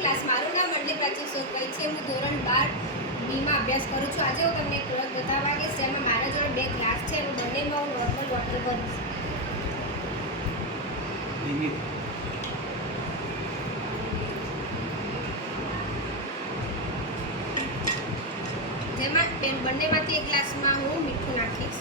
Class. મારું નામ મંડલી પ્રાચી સોરભાઈ છે. હું ધોરણ 12 બીમાં અભ્યાસ કરું છું. આજે હું તમને એક પ્રોડક્ટ બતાવવા માંગીશ જેમાં મારા જોડે બે ગ્લાસ છે અને બંનેમાં હું નોર્મલ વોટર ભરીશ. જેમાં બંનેમાંથી એક ગ્લાસમાં હું મીઠું નાખીશ.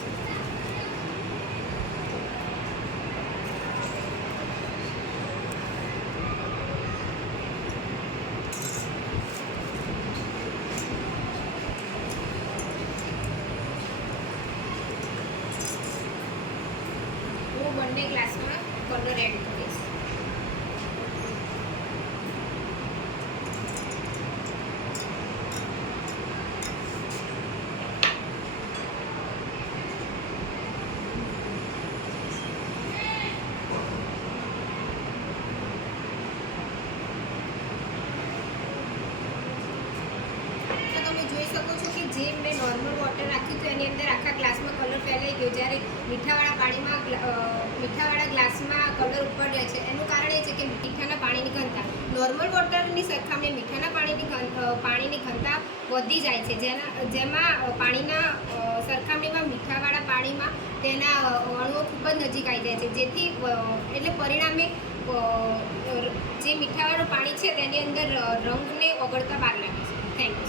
હું બંને ગ્લાસમાં કલર એડ કરીશ. જોઈ શકો છો કે જે મેં નોર્મલ વોટર રાખ્યું હતું એની અંદર આખા ગ્લાસમાં કલર ફેલાઈ ગયો, જ્યારે મીઠાવાળા ગ્લાસમાં કલર ઉપર રહે છે. એનું કારણ એ છે કે મીઠાના પાણીની ઘનતા નોર્મલ વોટરની સરખામણીએ મીઠાના પાણીની ઘનતા વધી જાય છે, જેમાં પાણીના સરખામણીમાં મીઠાવાળા પાણીમાં તેના અણુઓ ખૂબ જ નજીક આવી જાય છે, જેથી એટલે પરિણામે જે મીઠાવાળું પાણી છે તેની અંદર રંગને ઓગળતા વાર લાગે છે. Thank you.